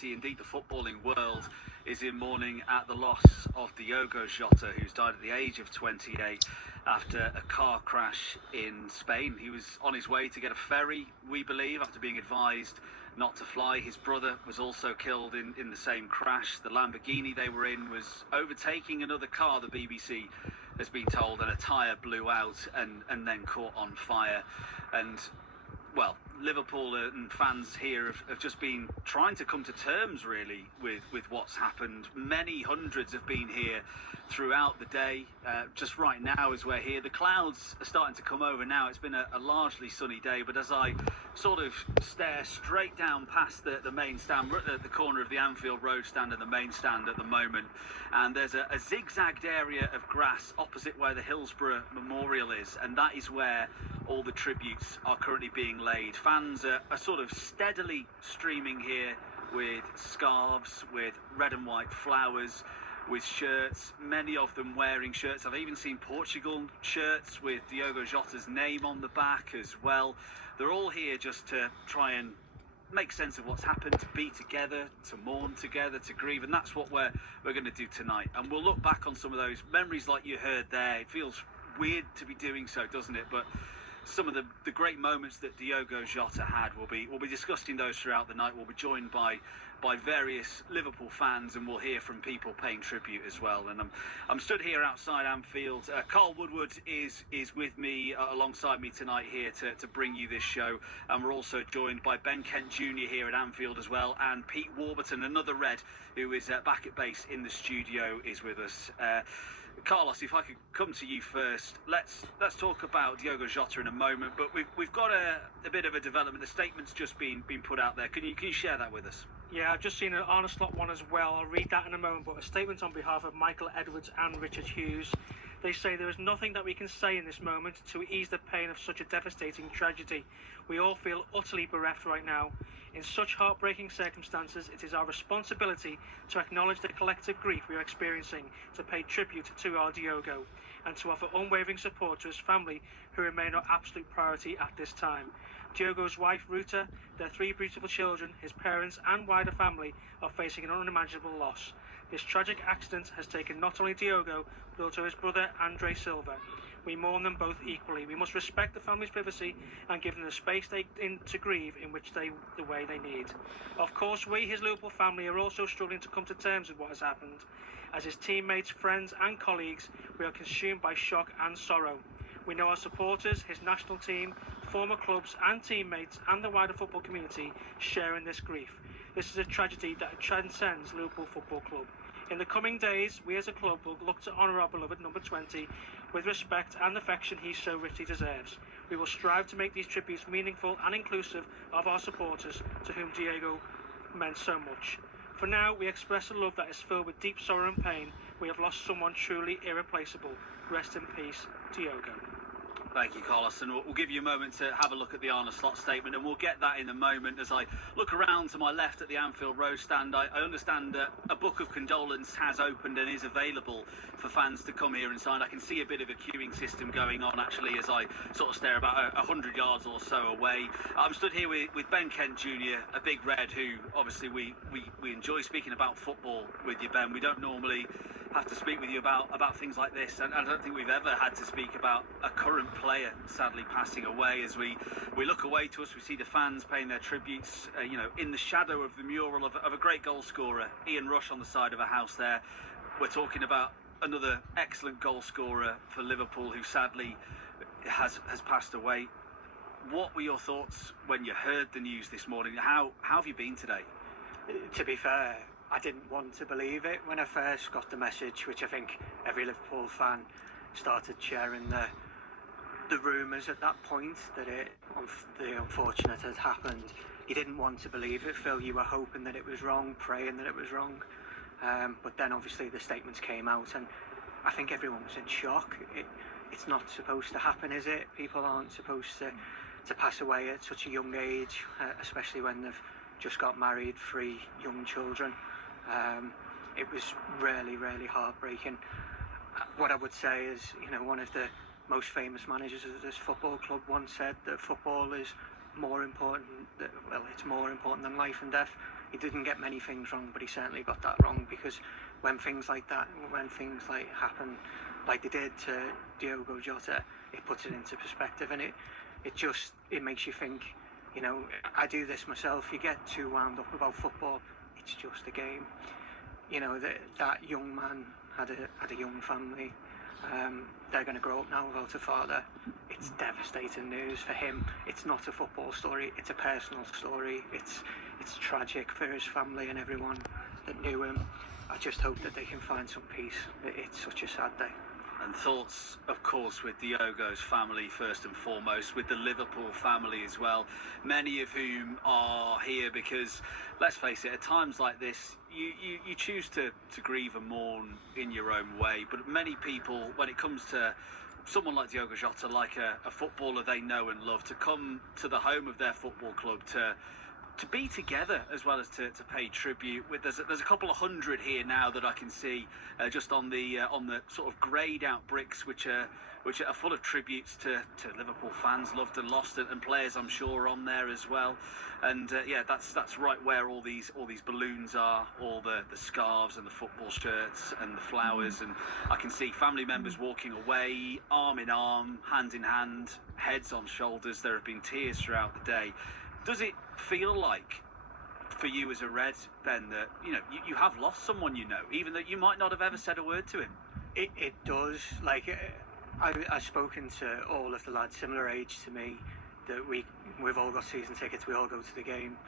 society, indeed the footballing world, is in mourning at the loss of Diogo Jota, who's died at the age of 28 after a car crash in Spain. He was on his way to get a ferry, we believe, after being advised not to fly. His brother was also killed in the same crash. The Lamborghini they were in was overtaking another car, the BBC has been told, and a tyre blew out and then caught on fire. And well, Liverpool and fans here have just been trying to come to terms really with what's happened. Many hundreds have been here throughout the day. Just right now as we're here, the clouds are starting to come over now. It's been a largely sunny day, but as I sort of stare straight down past the main stand, we're at the corner of the Anfield Road stand and the main stand at the moment, and there's a zigzagged area of grass opposite where the Hillsborough Memorial is, and that is where all the tributes are currently being laid. Fans are sort of steadily streaming here with scarves, with red and white flowers, with shirts, many of them wearing shirts. I've even seen Portugal shirts with Diogo Jota's name on the back as well. They're all here just to try and make sense of what's happened, to be together, to mourn together, to grieve, and that's what we're going to do tonight. And we'll look back on some of those memories like you heard there. It feels weird to be doing so, doesn't it? But some of the great moments that Diogo Jota had, we'll be discussing those throughout the night. We'll be joined by various Liverpool fans, and we'll hear from people paying tribute as well. And I'm stood here outside Anfield. Carl Woodward is with me alongside me tonight here to bring you this show, and we're also joined by Ben Kent Jr. here at Anfield as well, and Pete Warburton, another Red, who is back at base in the studio, is with us. Carlos, if I could come to you first, let's talk about Diogo Jota in a moment, but we've got a bit of a development. The statement's just been put out there. Can you share that with us? Yeah, I've just seen an Arne Slot one as well. I'll read that in a moment, but a statement on behalf of Michael Edwards and Richard Hughes. They say there is nothing that we can say in this moment to ease the pain of such a devastating tragedy. We all feel utterly bereft right now. In such heartbreaking circumstances, it is our responsibility to acknowledge the collective grief we are experiencing, to pay tribute to our Diogo, and to offer unwavering support to his family, who remain our absolute priority at this time. Diogo's wife, Ruta, their 3 beautiful children, his parents and wider family are facing an unimaginable loss. This tragic accident has taken not only Diogo, but also his brother, Andre Silva. We mourn them both equally. We must respect the family's privacy and give them the space to grieve in which the way they need. Of course, we, his Liverpool family, are also struggling to come to terms with what has happened. As his teammates, friends and colleagues, we are consumed by shock and sorrow. We know our supporters, his national team, former clubs and teammates and the wider football community share in this grief. This is a tragedy that transcends Liverpool Football Club. In the coming days, we as a club will look to honour our beloved number 20 with respect and affection he so richly deserves. We will strive to make these tributes meaningful and inclusive of our supporters, to whom Diego meant so much. For now, we express a love that is filled with deep sorrow and pain. We have lost someone truly irreplaceable. Rest in peace, Diogo. Thank you, Carlos, and we'll give you a moment to have a look at the Arne Slot statement, and we'll get that in a moment. As I look around to my left at the Anfield Road stand, I understand that a book of condolence has opened and is available for fans to come here and sign. I can see a bit of a queuing system going on, actually, as I sort of stare about 100 yards or so away. I'm stood here with Ben Kent Jr., a big Red, who obviously we enjoy speaking about football with you, Ben. We don't normally have to speak with you about things like this, and I don't think we've ever had to speak about a current player sadly passing away. As we look away to us, we see the fans paying their tributes, in the shadow of the mural of a great goal scorer, Ian Rush, on the side of a house there. We're talking about another excellent goal scorer for Liverpool who sadly has passed away. What were your thoughts when you heard the news this morning? How have you been today? To be fair, I didn't want to believe it when I first got the message, which I think every Liverpool fan started sharing the rumours at that point that the unfortunate had happened. You didn't want to believe it, Phil. You were hoping that it was wrong, praying that it was wrong. But then obviously the statements came out, and I think everyone was in shock. It's not supposed to happen, is it? People aren't supposed to pass away at such a young age, especially when they've just got married, 3 young children. It was really, really heartbreaking. What I would say is, one of the most famous managers of this football club once said that football is more important, it's more important than life and death. he didn't get many things wrong, but he certainly got that wrong, because when things like happen, like they did to Diogo Jota, it puts it into perspective, and it makes you think. You know, I do this myself. You get too wound up about football. It's just a game. You know, that young man had a young family. They're going to grow up now without a father. It's devastating news for him. It's not a football story. It's a personal story. It's tragic for his family and everyone that knew him. I just hope that they can find some peace. It's such a sad day. And thoughts, of course, with Diogo's family first and foremost, with the Liverpool family as well, many of whom are here because, let's face it, at times like this, you choose to grieve and mourn in your own way. But many people, when it comes to someone like Diogo Jota, like a footballer they know and love, to come to the home of their football club to be together as well as to pay tribute. There's a couple of hundred here now that I can see just on the sort of greyed out bricks, which are full of tributes to Liverpool fans loved and lost, and players I'm sure on there as well. And yeah, that's right where all these balloons are, all the scarves and the football shirts and the flowers, and I can see family members walking away arm in arm, hand in hand, heads on shoulders. There have been tears throughout the day. Does it feel like, for you as a Red, Ben, that you have lost someone even though you might not have ever said a word to him? It does. Like, I've spoken to all of the lads similar age to me that we've all got season tickets. We all go to the game,